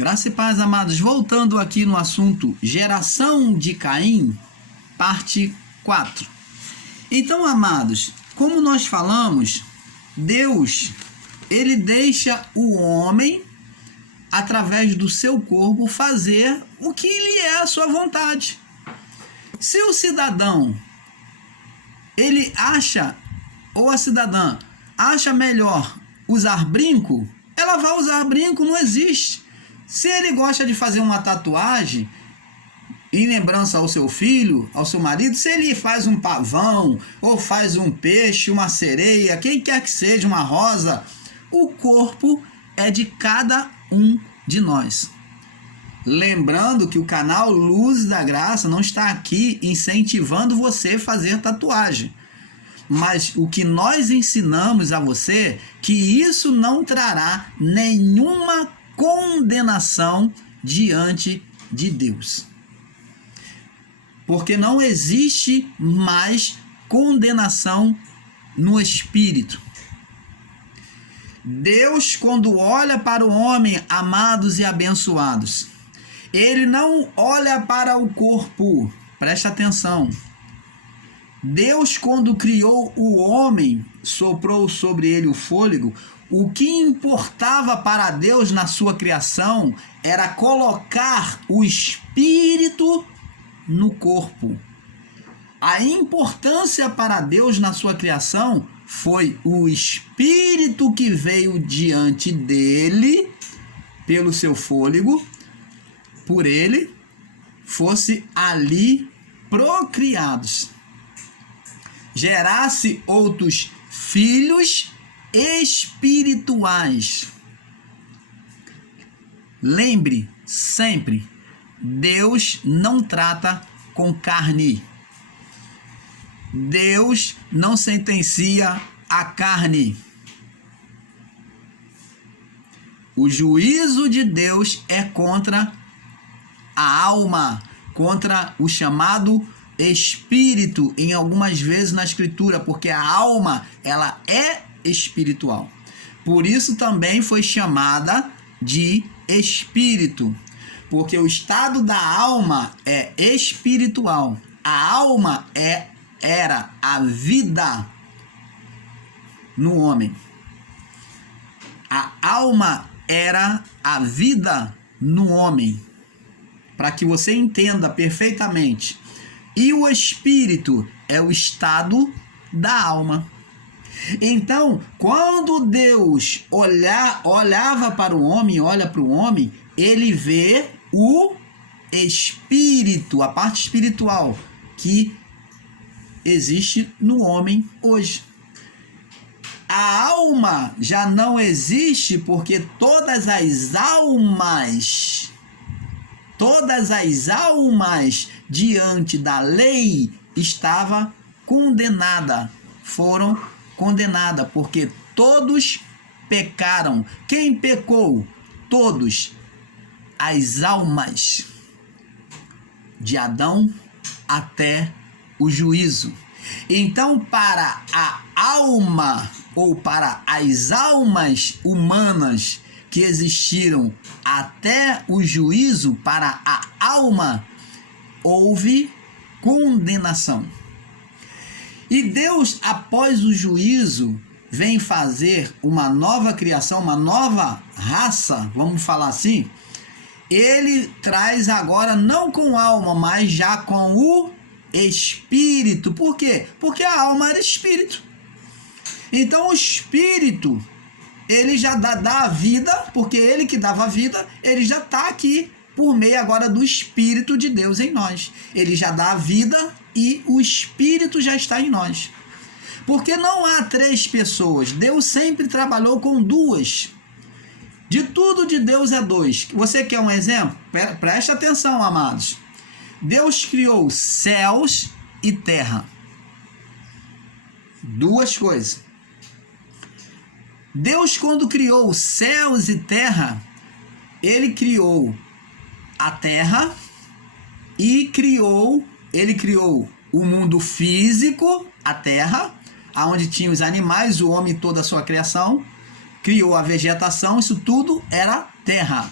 Graça e paz, amados. Voltando aqui no assunto geração de Caim, parte 4. Então, amados, como nós falamos, Deus, ele deixa o homem, através do seu corpo, fazer o que lhe é a sua vontade. Se o cidadão, ele acha, ou a cidadã, acha melhor usar brinco, ela vai usar brinco, não existe. Se ele gosta de fazer uma tatuagem em lembrança ao seu filho, ao seu marido, se ele faz um pavão, ou faz um peixe, uma sereia, quem quer que seja, uma rosa, o corpo é de cada um de nós. Lembrando que o canal Luz da Graça não está aqui incentivando você a fazer tatuagem. Mas o que nós ensinamos a você, que isso não trará nenhuma condenação diante de Deus. Porque não existe mais condenação no espírito. Deus, quando olha para o homem, amados e abençoados, ele não olha para o corpo, presta atenção. Deus, quando criou o homem, soprou sobre ele o fôlego. O que importava para Deus na sua criação era colocar o espírito no corpo. A importância para Deus na sua criação foi o espírito que veio diante dele, pelo seu fôlego, por ele, fosse ali procriados, gerasse outros filhos espirituais. Lembre sempre, Deus não trata com carne. Deus não sentencia a carne. O juízo de Deus é contra a alma, contra o chamado espírito, em algumas vezes na escritura, porque a alma, ela é espiritual. Por isso também foi chamada de espírito, porque o estado da alma é espiritual. A alma era a vida no homem. A alma era a vida no homem, para que você entenda perfeitamente. E o espírito é o estado da alma. Então, quando Deus olhava para o homem, olha para o homem, ele vê o espírito, a parte espiritual que existe no homem hoje. A alma já não existe porque todas as almas diante da lei estavam condenadas, foram condenadas, porque todos pecaram. Quem pecou? Todos. As almas, de Adão até o juízo. Então, para a alma, ou para as almas humanas que existiram até o juízo, para a alma, houve condenação. E Deus, após o juízo, vem fazer uma nova criação, uma nova raça, vamos falar assim. Ele traz agora não com alma, mas já com o espírito. Por quê? Porque a alma era espírito. Então o espírito, ele já dá a vida, porque ele que dava a vida, ele já está aqui por meio agora do Espírito de Deus em nós. Ele já dá a vida e o Espírito já está em nós. Porque não há três pessoas. Deus sempre trabalhou com duas. De tudo de Deus é dois. Você quer um exemplo? Preste atenção, amados. Deus criou céus e terra. Duas coisas. Deus, quando criou céus e terra, ele criou a terra e ele criou o mundo físico, a terra, onde tinha os animais, o homem e toda a sua criação, criou a vegetação, isso tudo era terra.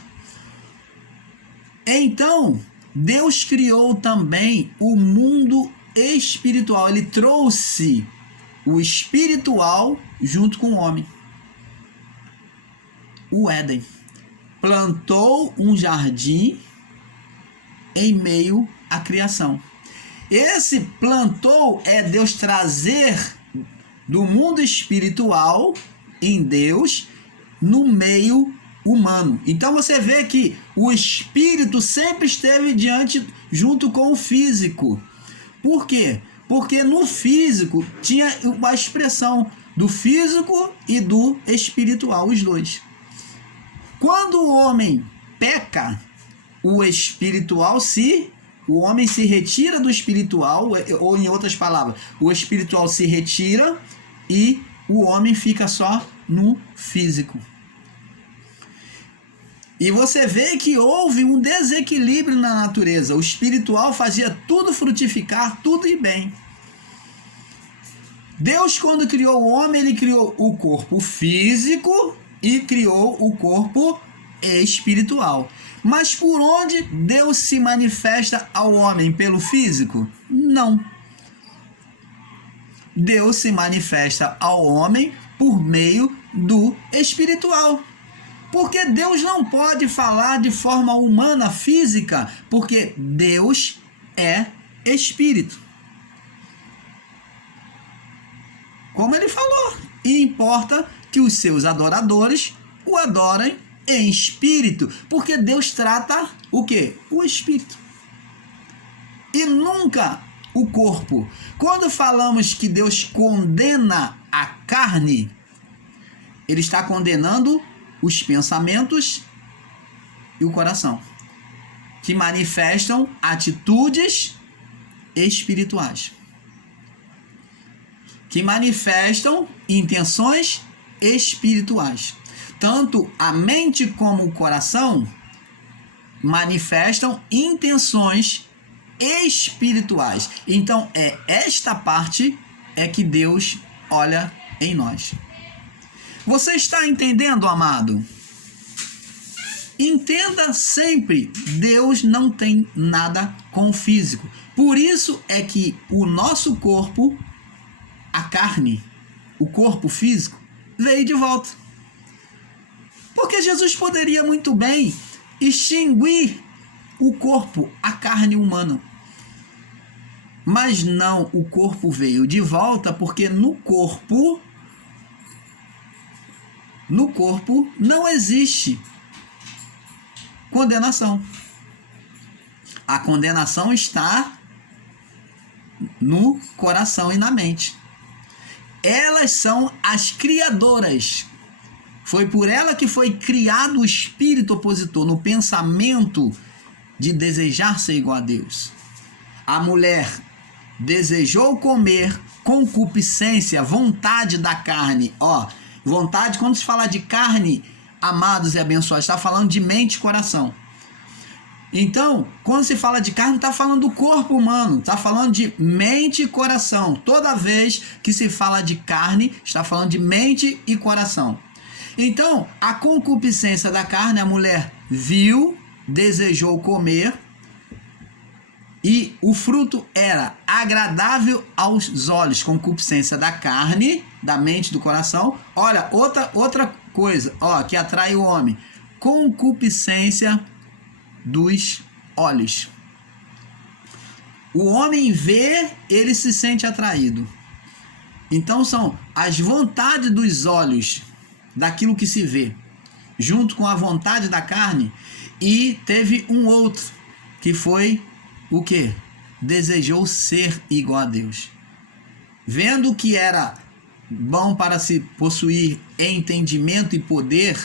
Então, Deus criou também o mundo espiritual. Ele trouxe o espiritual junto com o homem. O Éden. Plantou um jardim em meio à criação. Esse plantou é Deus trazer do mundo espiritual em Deus no meio humano. Então você vê que o espírito sempre esteve junto com o físico. Por quê? Porque no físico tinha uma expressão do físico e do espiritual, os dois. Quando o homem peca, o homem se retira do espiritual, ou em outras palavras, o espiritual se retira e o homem fica só no físico. E você vê que houve um desequilíbrio na natureza. O espiritual fazia tudo frutificar, tudo ir bem. Deus, quando criou o homem, ele criou o corpo físico e criou o corpo espiritual. Mas por onde Deus se manifesta ao homem? Pelo físico? Não. Deus se manifesta ao homem por meio do espiritual. Porque Deus não pode falar de forma humana, física, porque Deus é espírito. Como ele falou, e importa que os seus adoradores o adorem em espírito, porque Deus trata o quê? O espírito. E nunca o corpo. Quando falamos que Deus condena a carne, ele está condenando os pensamentos e o coração, que manifestam atitudes espirituais, que manifestam intenções espirituais. Tanto a mente como o coração manifestam intenções espirituais. Então, esta parte que Deus olha em nós. Você está entendendo, amado? Entenda sempre, Deus não tem nada com o físico. Por isso é que o nosso corpo, a carne, o corpo físico, veio de volta. Porque Jesus poderia muito bem extinguir o corpo, a carne humana. Mas não, o corpo veio de volta porque no corpo não existe condenação. A condenação está no coração e na mente. Elas são as criadoras. Foi por ela que foi criado o espírito opositor, no pensamento de desejar ser igual a Deus. A mulher desejou comer, concupiscência, vontade da carne. Vontade, quando se fala de carne, amados e abençoados, está falando de mente e coração. Então, quando se fala de carne, está falando do corpo humano, está falando de mente e coração. Toda vez que se fala de carne, está falando de mente e coração. Então, a concupiscência da carne, a mulher viu, desejou comer, e o fruto era agradável aos olhos, concupiscência da carne, da mente, do coração. Olha, outra coisa, que atrai o homem, concupiscência dos olhos. O homem vê, ele se sente atraído. Então são as vontades dos olhos, daquilo que se vê, junto com a vontade da carne. E teve um outro, que foi o quê? Desejou ser igual a Deus. Vendo que era bom para se possuir entendimento e poder,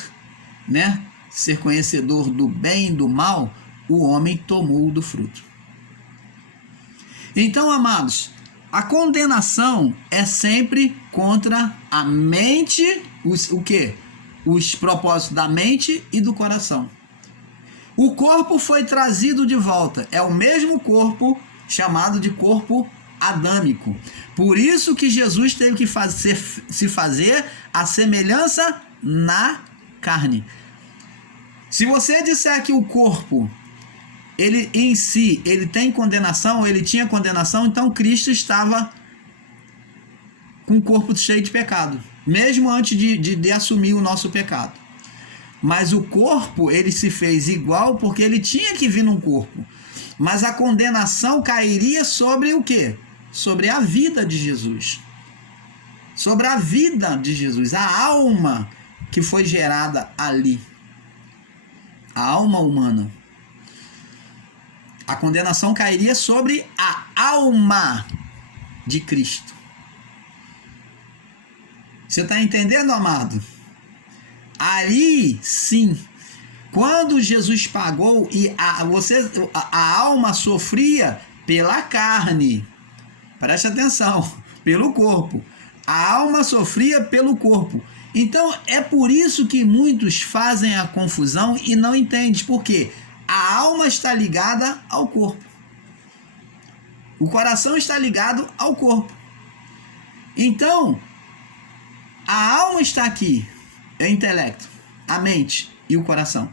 né? Ser conhecedor do bem e do mal, o homem tomou do fruto. Então, amados, a condenação é sempre contra a mente, o quê? Os propósitos da mente e do coração. O corpo foi trazido de volta. É o mesmo corpo chamado de corpo adâmico. Por isso que Jesus teve que se fazer a semelhança na carne. Se você disser que o corpo ele em si, ele tem condenação, ele tinha condenação, então Cristo estava com o corpo cheio de pecado, mesmo antes de assumir o nosso pecado. Mas o corpo, ele se fez igual porque ele tinha que vir num corpo. Mas a condenação cairia sobre o quê? Sobre a vida de Jesus. Sobre a vida de Jesus, a alma que foi gerada ali. A alma humana. A condenação cairia sobre a alma de Cristo. Você está entendendo, amado? Ali, sim, quando Jesus pagou e a alma sofria pela carne, preste atenção, pelo corpo. A alma sofria pelo corpo. Então, é por isso que muitos fazem a confusão e não entendem. Por quê? A alma está ligada ao corpo. O coração está ligado ao corpo. Então, a alma está aqui, é o intelecto, a mente e o coração.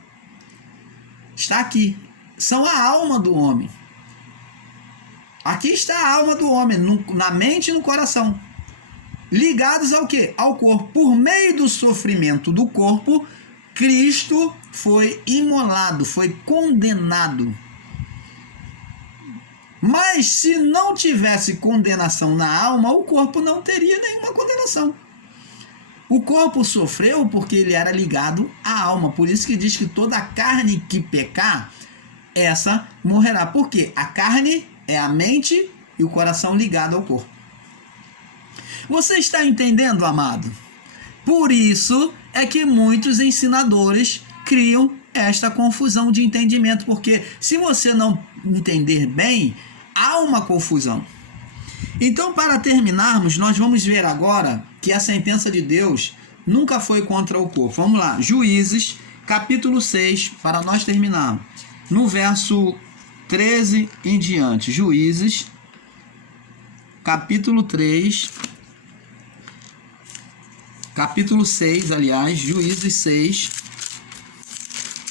Está aqui. São a alma do homem. Aqui está a alma do homem, na mente e no coração. Ligados ao quê? Ao corpo. Por meio do sofrimento do corpo, Cristo foi imolado, foi condenado. Mas se não tivesse condenação na alma, o corpo não teria nenhuma condenação. O corpo sofreu porque ele era ligado à alma. Por isso que diz que toda a carne que pecar, essa morrerá. Por quê? A carne é a mente e o coração ligado ao corpo. Você está entendendo, amado? Por isso é que muitos ensinadores criam esta confusão de entendimento. Porque se você não entender bem, há uma confusão. Então, para terminarmos, nós vamos ver agora que a sentença de Deus nunca foi contra o corpo. Vamos lá, Juízes, capítulo 6, para nós terminarmos. No verso 13 em diante, Juízes, capítulo 3, capítulo 6, aliás, Juízes 6,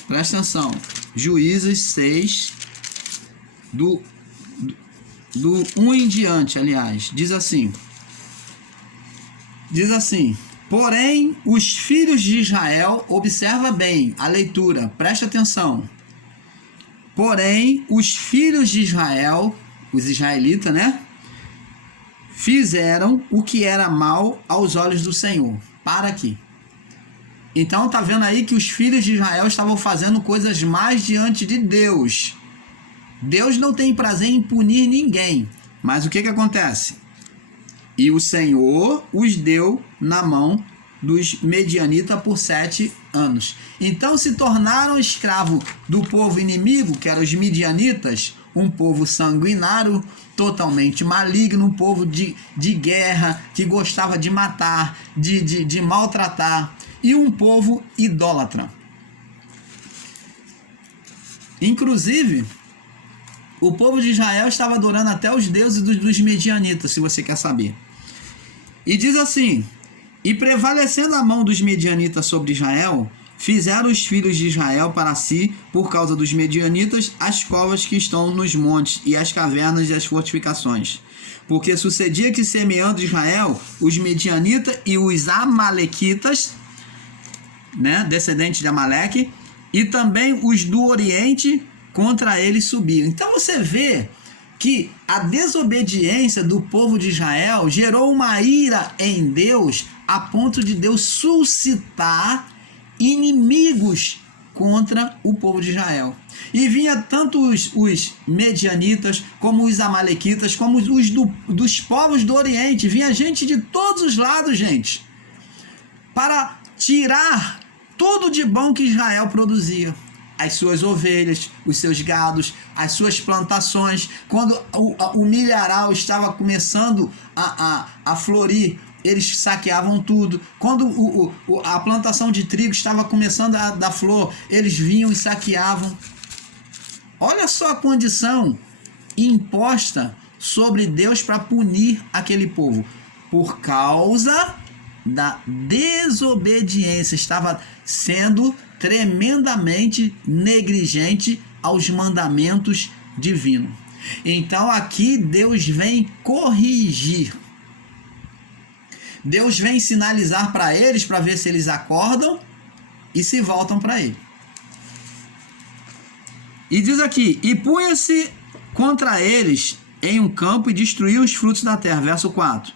presta atenção, Juízes 6, do 1 em diante, aliás, diz assim, porém, os filhos de Israel, observa bem a leitura, presta atenção, porém, os filhos de Israel, os israelitas, né, fizeram o que era mal aos olhos do Senhor. Para aqui. Então, tá vendo aí que os filhos de Israel estavam fazendo coisas mais diante de Deus. Deus não tem prazer em punir ninguém. Mas o que acontece? E o Senhor os deu na mão dos medianitas por 7 anos. Então se tornaram escravos do povo inimigo, que eram os midianitas, um povo sanguinário, totalmente maligno, um povo de guerra, que gostava de matar, de maltratar, e um povo idólatra. Inclusive, o povo de Israel estava adorando até os deuses dos medianitas, se você quer saber. E diz assim, e prevalecendo a mão dos medianitas sobre Israel, fizeram os filhos de Israel para si, por causa dos medianitas, as covas que estão nos montes e as cavernas e as fortificações. Porque sucedia que, semeando Israel, os medianitas e os amalequitas, né, descendentes de Amaleque, e também os do Oriente, contra eles subiam. Então você vê que a desobediência do povo de Israel gerou uma ira em Deus, a ponto de Deus suscitar inimigos contra o povo de Israel. E vinha tanto os medianitas, como os amalequitas, como os dos povos do Oriente. Vinha gente de todos os lados, gente, para tirar tudo de bom que Israel produzia. As suas ovelhas, os seus gados, as suas plantações. Quando o milharal estava começando a florir, eles saqueavam tudo. Quando a plantação de trigo estava começando a dar flor, eles vinham e saqueavam. Olha só a condição imposta sobre Deus para punir aquele povo. Por causa da desobediência. Estava sendo tremendamente negligente aos mandamentos divinos. Então aqui Deus vem corrigir. Deus vem sinalizar para eles, para ver se eles acordam e se voltam para ele. E diz aqui, e punha-se contra eles em um campo e destruiu os frutos da terra. Verso 4.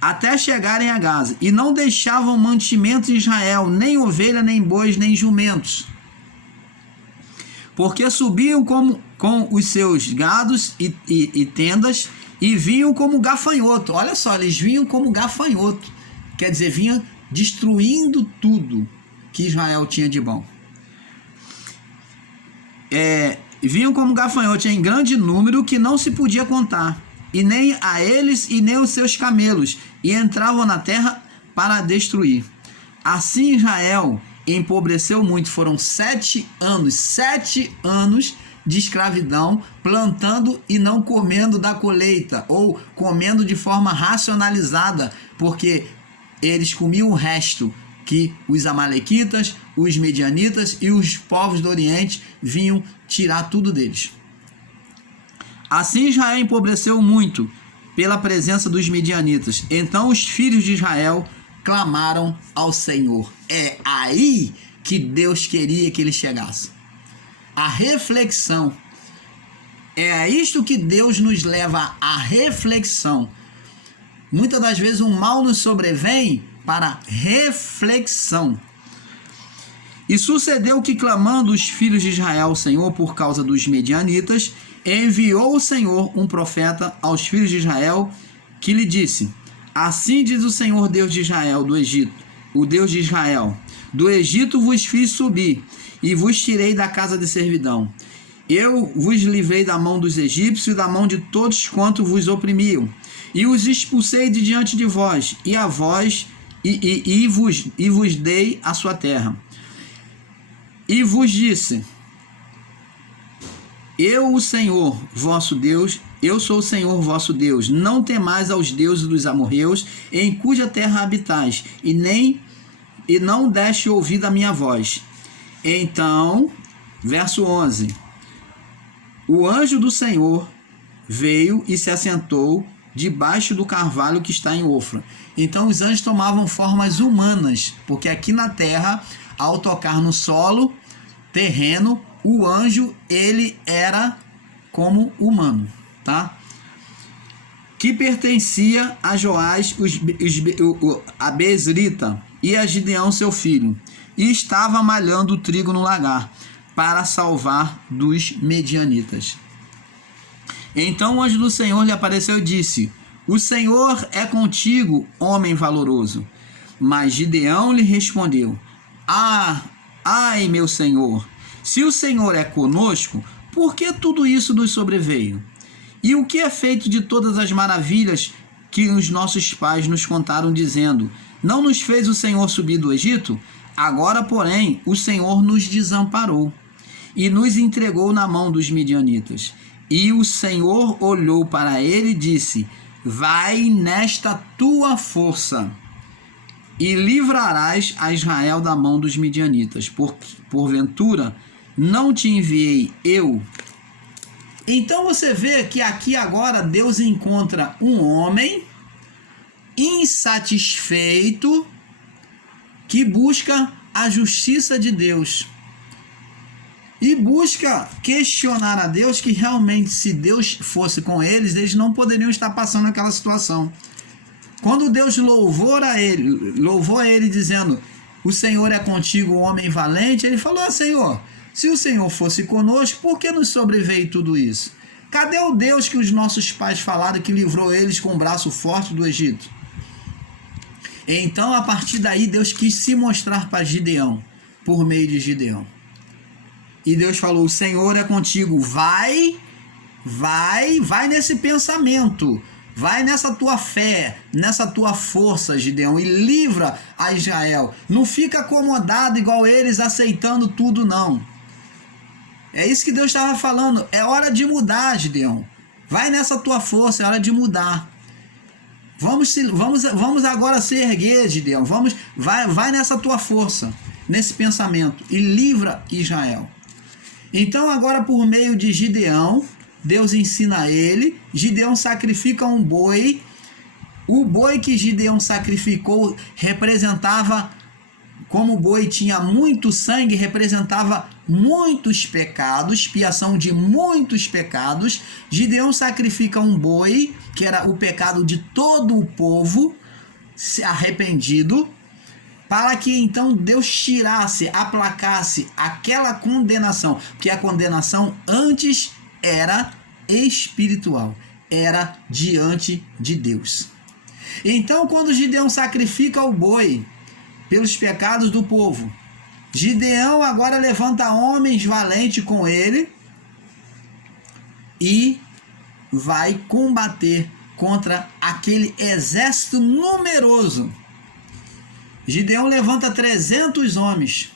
Até chegarem a Gaza. E não deixavam mantimento em Israel, nem ovelha, nem bois, nem jumentos. Porque subiam com os seus gados e tendas e vinham como gafanhoto. Olha só, eles vinham como gafanhoto. Quer dizer, vinham destruindo tudo que Israel tinha de bom. Vinham como gafanhoto em grande número que não se podia contar. E nem a eles e nem os seus camelos. E entravam na terra para destruir. Assim Israel empobreceu muito. Foram 7 anos de escravidão, plantando e não comendo da colheita, ou comendo de forma racionalizada, porque eles comiam o resto que os amalequitas, os medianitas e os povos do Oriente vinham tirar tudo deles. Assim Israel empobreceu muito pela presença dos medianitas. Então os filhos de Israel clamaram ao Senhor. É aí que Deus queria que eles chegassem. A reflexão. É a isto que Deus nos leva à reflexão. Muitas das vezes um mal nos sobrevém para reflexão. E sucedeu que, clamando os filhos de Israel ao Senhor por causa dos medianitas, enviou o Senhor um profeta aos filhos de Israel, que lhe disse: assim diz o Senhor Deus de Israel do Egito, o Deus de Israel: do Egito vos fiz subir, e vos tirei da casa de servidão. Eu vos livrei da mão dos egípcios e da mão de todos quanto vos oprimiam, e os expulsei de diante de vós, e a vós e vos dei a sua terra. E vos disse: eu, o Senhor vosso Deus, eu sou o Senhor vosso Deus. Não temais aos deuses dos amorreus, em cuja terra habitais, e não deste ouvido a minha voz. Então, verso 11: o anjo do Senhor veio e se assentou debaixo do carvalho que está em Ofra. Então os anjos tomavam formas humanas, porque aqui na terra, ao tocar no solo terreno, o anjo, ele era como humano, tá? Que pertencia a Joás, a Bezrita, e a Gideão, seu filho, e estava malhando o trigo no lagar, para salvar dos medianitas. Então o anjo do Senhor lhe apareceu e disse: o Senhor é contigo, homem valoroso. Mas Gideão lhe respondeu: ai, meu Senhor, se o Senhor é conosco, por que tudo isso nos sobreveio? E o que é feito de todas as maravilhas que os nossos pais nos contaram, dizendo: não nos fez o Senhor subir do Egito? Agora, porém, o Senhor nos desamparou e nos entregou na mão dos medianitas. E o Senhor olhou para ele e disse: vai nesta tua força e livrarás a Israel da mão dos medianitas, porventura não te enviei eu? Então você vê que aqui agora Deus encontra um homem insatisfeito que busca a justiça de Deus e busca questionar a Deus, que realmente, se Deus fosse com eles, eles não poderiam estar passando aquela situação. Quando Deus louvou a ele dizendo: o Senhor é contigo, homem valente, ele falou: Senhor, se o Senhor fosse conosco, por que nos sobreveio tudo isso? Cadê o Deus que os nossos pais falaram que livrou eles com o braço forte do Egito? Então, a partir daí, Deus quis se mostrar para Gideão, por meio de Gideão. E Deus falou: o Senhor é contigo, vai nesse pensamento, vai nessa tua fé, nessa tua força, Gideão, e livra a Israel. Não fica acomodado igual eles, aceitando tudo, não. É isso que Deus estava falando. É hora de mudar, Gideão. Vai nessa tua força, é hora de mudar. Vamos agora se erguer, Gideão. Vai nessa tua força, nesse pensamento, e livra Israel. Então agora por meio de Gideão, Deus ensina ele, Gideão sacrifica um boi. O boi que Gideão sacrificou representava, como o boi tinha muito sangue, representava muitos pecados, expiação de muitos pecados. Gideão sacrifica um boi, que era o pecado de todo o povo arrependido, para que então Deus tirasse, aplacasse aquela condenação, porque a condenação antes era espiritual, era diante de Deus. Então, quando Gideão sacrifica o boi pelos pecados do povo, Gideão agora levanta homens valentes com ele e vai combater contra aquele exército numeroso. Gideão levanta 300 homens.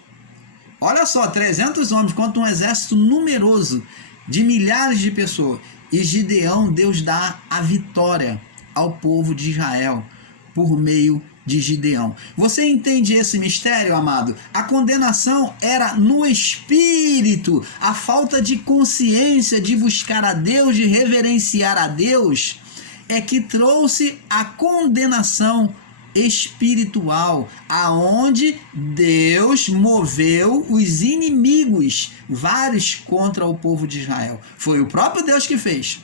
Olha só, 300 homens contra um exército numeroso de milhares de pessoas. E Gideão, Deus dá a vitória ao povo de Israel por meio de Gideão. Você entende esse mistério, amado? A condenação era no espírito. A falta de consciência de buscar a Deus, de reverenciar a Deus, é que trouxe a condenação espiritual, aonde Deus moveu os inimigos, vários contra o povo de Israel. Foi o próprio Deus que fez.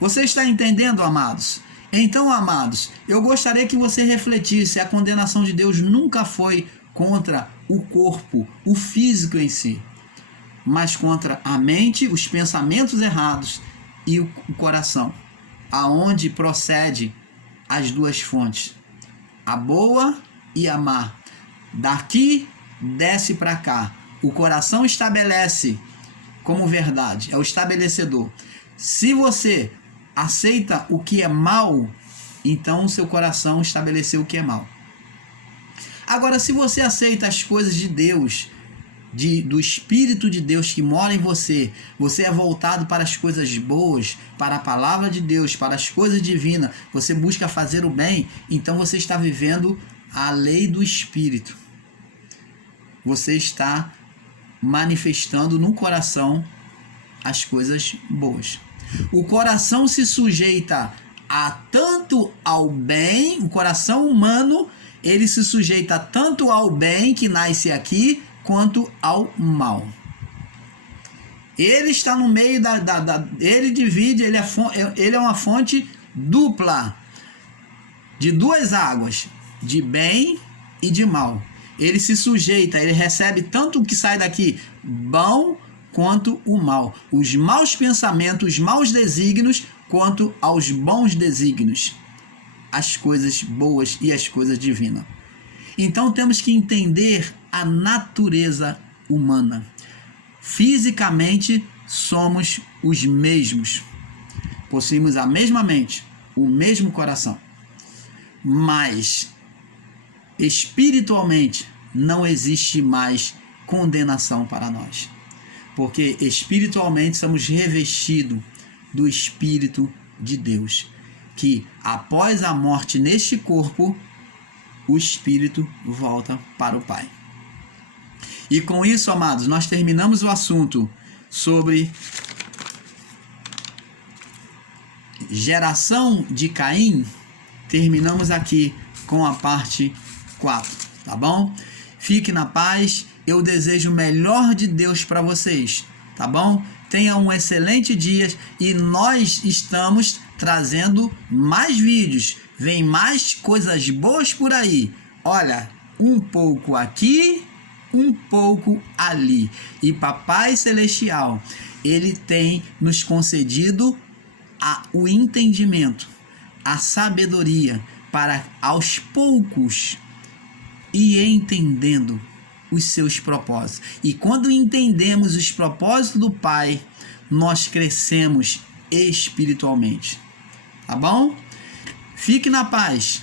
Você está entendendo, amados? Então, amados, eu gostaria que você refletisse. A condenação de Deus nunca foi contra o corpo, o físico em si, mas contra a mente, os pensamentos errados e o coração, aonde procede as duas fontes, a boa e a má. Daqui desce para cá. O coração estabelece como verdade, é o estabelecedor. Se você aceita o que é mal, então o seu coração estabeleceu o que é mal. Agora, se você aceita as coisas de Deus, do Espírito de Deus que mora em você, você é voltado para as coisas boas, para a palavra de Deus, para as coisas divinas, você busca fazer o bem, então você está vivendo a lei do Espírito. Você está manifestando no coração as coisas boas. O coração se sujeita tanto ao bem, o coração humano, ele se sujeita tanto ao bem que nasce aqui, quanto ao mal. Ele está no meio ele divide, ele é uma fonte dupla, de duas águas, de bem e de mal. Ele se sujeita, ele recebe tanto o que sai daqui, bom, quanto o mal. Os maus pensamentos, os maus desígnios, quanto aos bons desígnios. As coisas boas e as coisas divinas. Então temos que entender a natureza humana. Fisicamente somos os mesmos. Possuímos a mesma mente, o mesmo coração. Mas espiritualmente não existe mais condenação para nós. Porque espiritualmente somos revestidos do Espírito de Deus, que após a morte neste corpo, o Espírito volta para o Pai. E com isso, amados, nós terminamos o assunto sobre geração de Caim. Terminamos aqui com a parte 4, tá bom? Fique na paz. Eu desejo o melhor de Deus para vocês, tá bom? Tenha um excelente dia e nós estamos trazendo mais vídeos. Vem mais coisas boas por aí. Olha, um pouco aqui, um pouco ali. E Papai Celestial, ele tem nos concedido o entendimento, a sabedoria para aos poucos ir entendendo os seus propósitos. E quando entendemos os propósitos do Pai, nós crescemos espiritualmente. Tá bom? Fique na paz.